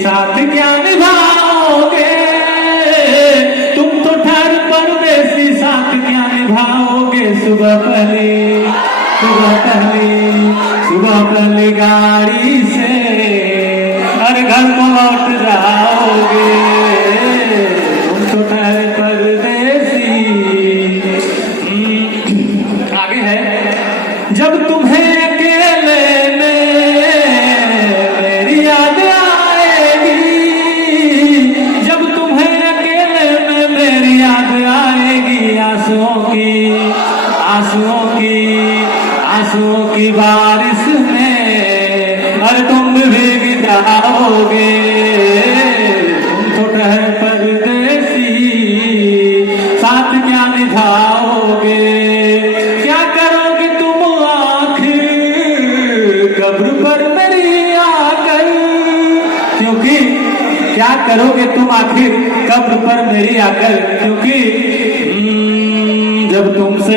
साथ क्या निभाओगे? तुम तो ठहर परदेसी, साथ क्या निभाओगे? सुबह पहली गाड़ी से हर घर को लौट जाओगे। तुम तो ठहर परदेसी। आगे है, जब तुम्हें अकेले में मेरी याद आएगी, जब तुम्हें अकेले में मेरी याद आएगी, आंसुओं की बारिश में और तुम भीग जाओगे। तुम तो ठहर परदेसी, साथ क्या निभाओगे? क्या करोगे तुम आखिर कब्र पर मेरी आकर? क्योंकि क्या करोगे तुम आखिर कब्र पर मेरी आकर? क्योंकि जब तुमसे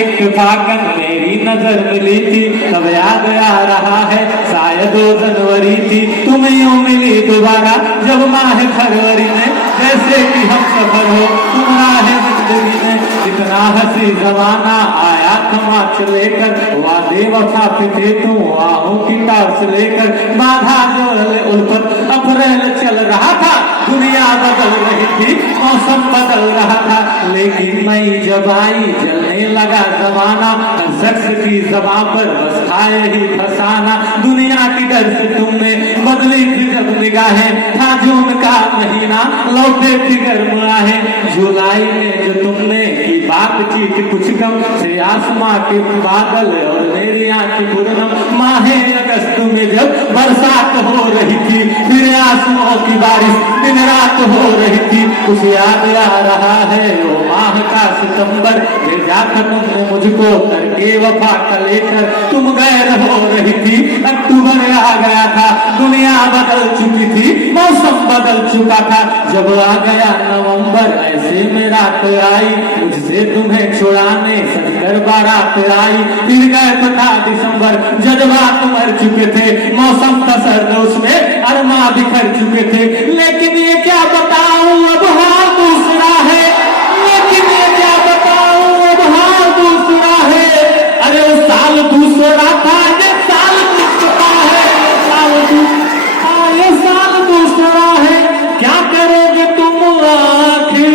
इत्तेफाकन मेरी नजर मिली थी, तब याद आ रहा है शायद वो जनवरी थी। तुम यूं मिली दोबारा जब माह फरवरी में, जैसे कि हम सफर हो तुम राह जिंदगी में। कितना हंसी जमाना आया तमाच लेकर, वादे वफा पे थे तुम आहों की टार्च लेकर। बाधा जो उल्फत अप्रैल चल रहा था, दुनिया बदल रही थी, मौसम बदल रहा था। लेकिन मई जब आई जलने लगा जमाना, हर शख्स की ज़बान पर बस खाए ही फसाना। दुनिया की डर से तुमने बदली थी जब निगाहें, था जून का महीना लौटे थी गर्म आहें। जुलाई में जो तुमने की बातचीत कुछ कम से आसमां के बादल और मेरी आंखें पूर्णम। माहे अगस्त में जब बरसात हो रही थी, फिर आंसुओं की बारिश दिन रात हो रही थी। कुछ याद आ रहा है वो माह का सितंबर, भेजा था तुमने मुझको करके वफा का लेकर। तुम गैर हो रही थी, अक्टूबर आ गया था, दुनिया बदल चुकी थी, मौसम बदल चुका था। जब आ गया नवंबर ऐसे में रात आई, मुझसे तुम्हें छुड़ाने सजकर बारात आई। फिर गए तो था दिसंबर, जज्बात मर चुके थे, मौसम था सर्द उसमें अरमा बिखर चुके थे। लेकिन ये क्या बताऊं अब हाल दूसरा है, लेकिन ये क्या बताऊं अब हाल दूसरा है। अरे वो साल दूसरा था, ये साल दूसरा है, ये साल दूसरा है। क्या करोगे तुम आखिर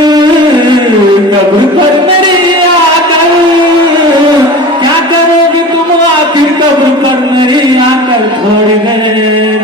कब्र पर मेरी आकर? क्या करोगे तुम आखिर कब्र पर मेरी आकर? थोड़ी देर